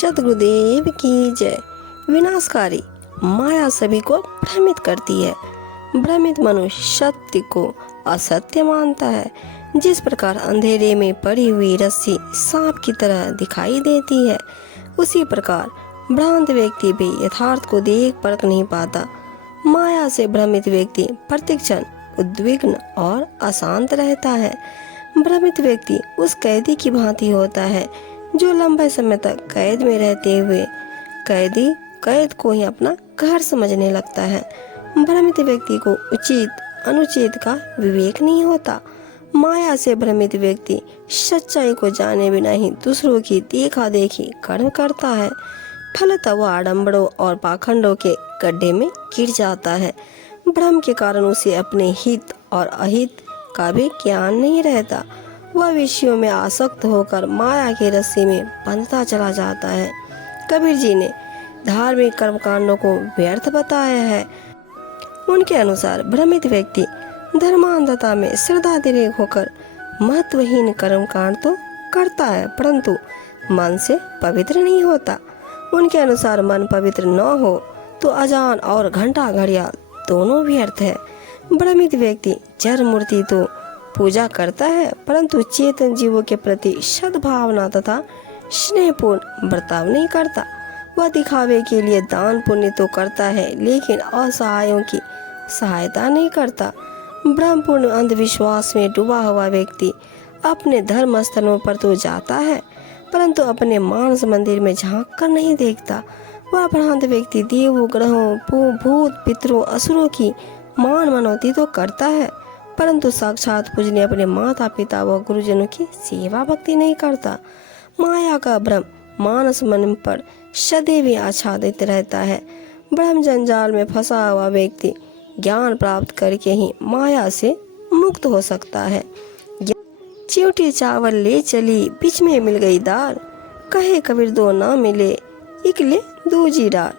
सद्गुरुदेव की जय। विनाशकारी माया सभी को भ्रमित करती है। भ्रमित मनुष्य सत्य को असत्य मानता है। जिस प्रकार अंधेरे में पड़ी हुई रस्सी सांप की तरह दिखाई देती है, उसी प्रकार भ्रांत व्यक्ति भी यथार्थ को देख परख नहीं पाता। माया से भ्रमित व्यक्ति प्रतिक्षण उद्विग्न और अशांत रहता है। भ्रमित व्यक्ति उस कैदी की भांति होता है जो लंबे समय तक कैद में रहते हुए कैदी कैद को ही अपना घर समझने लगता है। भ्रमित व्यक्ति को उचित अनुचित का विवेक नहीं होता। माया से भ्रमित व्यक्ति सच्चाई को जाने बिना ही दूसरों की देखा देखी कर्म करता है। फलतः वह आडंबरों और पाखंडों के गड्ढे में गिर जाता है। भ्रम के कारण उसे अपने हित और अहित का भी ज्ञान नहीं रहता। वह विषयों में आसक्त होकर माया की रस्सी में बंधता चला जाता है। कबीर जी ने धार्मिक कर्मकांडों को व्यर्थ बताया है। उनके अनुसार भ्रमित व्यक्ति धर्मांधता में श्रद्धातिरेक होकर महत्वहीन कर्मकांड तो करता है, परंतु मन से पवित्र नहीं होता। उनके अनुसार मन पवित्र न हो तो अजान और घंटा घड़ियाल दोनों व्यर्थ है। भ्रमित व्यक्ति जड़ मूर्ति तो पूजा करता है, परंतु चेतन जीवों के प्रति सद्भावना तथा स्नेहपूर्ण बर्ताव नहीं करता। वह दिखावे के लिए दान पुण्य तो करता है, लेकिन असहायों की सहायता नहीं करता। भ्रमपूर्ण अंधविश्वास में डूबा हुआ व्यक्ति अपने धर्म स्थलों पर तो जाता है, परंतु अपने मानस मंदिर में झांक कर नहीं देखता। वह भ्रांत व्यक्ति देवों ग्रहों भूत पितरों असुरों की मान मनौती तो करता है, परंतु साक्षात पूजनीय अपने माता पिता व गुरुजनों की सेवा भक्ति नहीं करता। माया का भ्रम मानस मन पर सदैव आच्छादित रहता है। भ्रम जंजाल में फंसा हुआ व्यक्ति ज्ञान प्राप्त करके ही माया से मुक्त हो सकता है। चिवटी चावल ले चली, बीच में मिल गई दाल, कहे कबीर दो ना मिले, इकले दूजी डाल।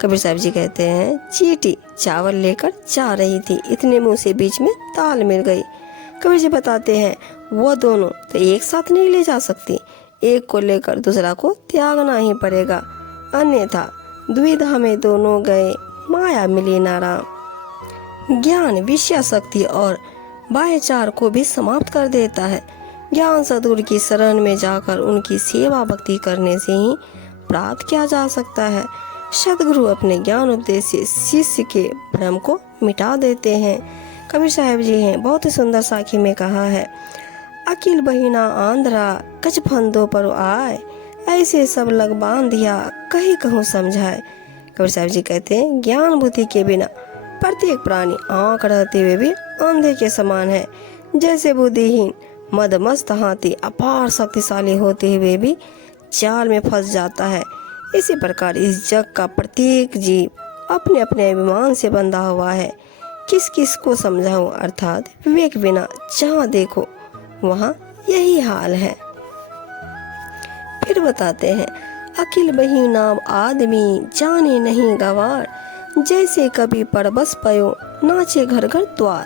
कबीर साहब जी कहते हैं, चींटी चावल लेकर जा रही थी, इतने मुंह से बीच में दाल मिल गई। कबीर जी बताते हैं, वो दोनों तो एक साथ नहीं ले जा सकती, एक को लेकर दूसरा को त्यागना ही पड़ेगा, अन्यथा द्विधा में दोनों गए, माया मिली ना राम। ज्ञान विषय शक्ति और बाह्यचार को भी समाप्त कर देता है। ज्ञान सद्गुरु की शरण में जाकर उनकी सेवा भक्ति करने से ही प्राप्त किया जा सकता है। सद्गुरु अपने ज्ञान उपदेश से शिष्य के भ्रम को मिटा देते हैं। कबीर साहब जी हैं, बहुत ही सुंदर साखी में कहा है, अकिल बहिना आंध्रा कछ फंदों पर आए, ऐसे सब लग बांधिया कहीं कहूँ समझाए। कबीर साहब जी कहते हैं, ज्ञान बुद्धि के बिना प्रत्येक प्राणी आंख रहते हुए भी अंधे के समान है। जैसे बुद्धिहीन मदमस्त हाथी अपार शक्तिशाली होते हुए भी जाल में फंस जाता है, इसी प्रकार इस जग का प्रत्येक जीव अपने अपने अभिमान से बंधा हुआ है। किस किस को समझाऊं, अर्थात विवेक बिना जहाँ देखो वहाँ यही हाल है। फिर बताते हैं, अकिल बही नाम आदमी जाने नहीं गवार, जैसे कभी परबस पयो नाचे घर घर द्वार।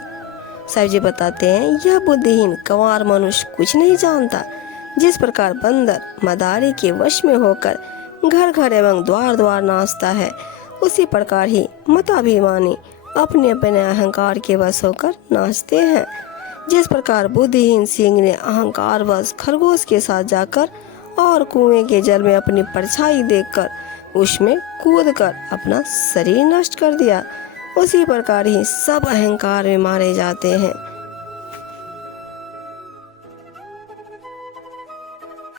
साहब जी बताते हैं, यह बुद्धिहीन गंवार मनुष्य कुछ नहीं जानता। जिस प्रकार बंदर मदारी के वश में होकर घर घर एवं द्वार द्वार नाचता है, उसी प्रकार ही मताभिमानी अपने अपने अहंकार के वश होकर नाचते हैं। जिस प्रकार बुद्धिहीन सिंह ने अहंकार वश खरगोश के साथ जाकर और कुएं के जल में अपनी परछाई देखकर उसमें कूदकर अपना शरीर नष्ट कर दिया, उसी प्रकार ही सब अहंकार में मारे जाते हैं।